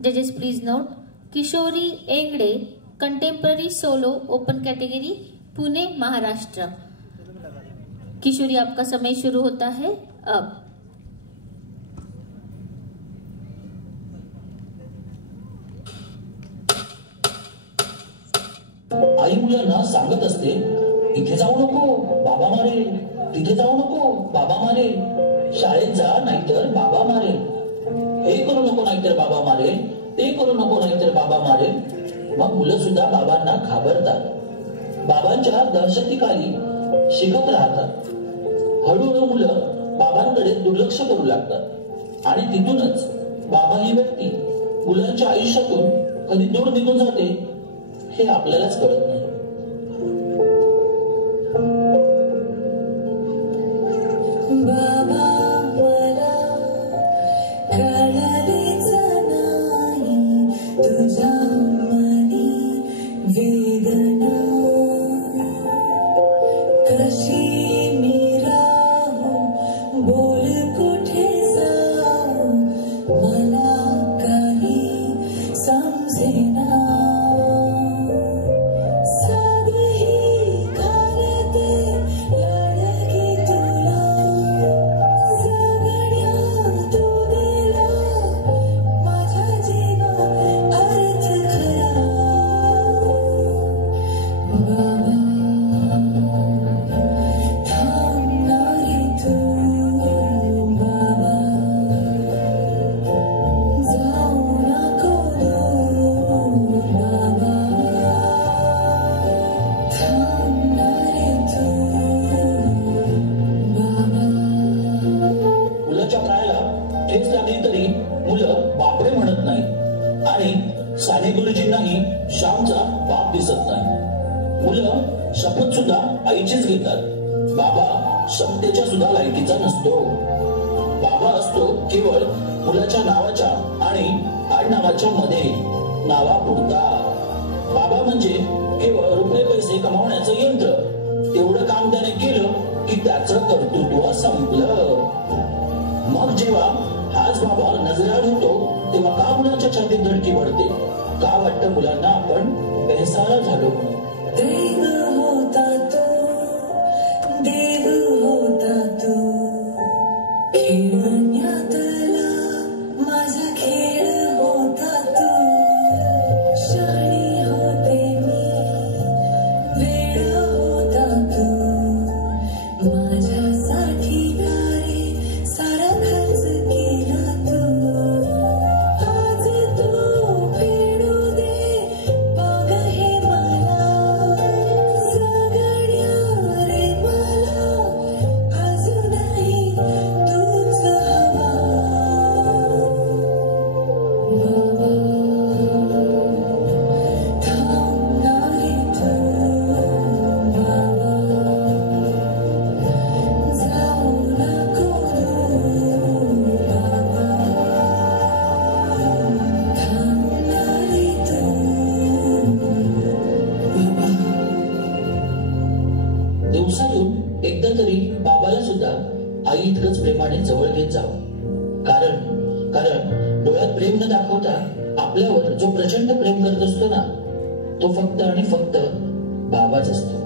Judges please note, Kishori Engade contemporary solo open category Pune Maharashtra. Kishori आपका समय शुरू होता है अब। आई मुलांना सांगत असते, इथे जाऊ नको बाबा मारे, तिथे जाऊ नको बाबा मारे, शाळेत जा नाहीतर बाबा मारे, हे करू नको नाहीतर बाबा मारे, ते करू नको नाहीतर बाबा मारे। मग मुलं सुद्धा बाबांना घाबरतात, बाबांच्या दहशतीखाली शिकत राहतात। हळूहळू मुलं बाबांकडे दुर्लक्ष करू लागतात आणि तिथूनच बाबा ही व्यक्ती मुलांच्या आयुष्यातून कधी दूर निघून जाते हे आपल्यालाच कळत नाही। बाबा मला कळलेच नाही तुझ्या मनी वेदना, कशी मी राहू बोल कुठे जाऊ मला काही समजेना। मुलं बापरे म्हणत नाही आणि साने गुरुजींनाही श्यामचा बाप दिसत नाही। मुलं शपथ सुद्धा आईचीच घेतात, बाबा शपथेच्या सुद्धा लायकीचा नसतो। बाबा असतो केवळ मुलाच्या नावाच्या आणि आडनावाच्या मध्ये, नावापुरता। बाबा म्हणजे केवळ रुपये पैसे कमावण्याचं यंत्र, तेवढं काम त्याने केलं की त्याचं कर्तृत्व संपलं। मग जेव्हा हाच बाबा नजरेआड होतो तेव्हा का मुलांच्या छातीत धडकी पडते, का वाटतं मुलांना आपण बेसारा झालो म्हणून। देव होता तू, देव होता तू, खेळण्यातला माझा खेळ होता तू, शाणी होते मी, वेळ होता तू, माझ्यासाठी नारे सारा खर्च केला तू, आज तू फेडू दे बघ हे मला, सगळ्या रे मला अजूनही तूच हवा। बाबा थांबणारे तू, बाबा जाऊ नको दूर, बाबा थांबणारे तू, बाबा। दिवसातून एकदा तरी बाबाला सुद्धा आई इतकंच प्रेमाने जवळ घेत जावं, कारण डोळ्यात प्रेम न दाखवता आपल्यावर जो प्रचंड प्रेम करत असतो ना, तो फक्त आणि फक्त बाबाच असतो।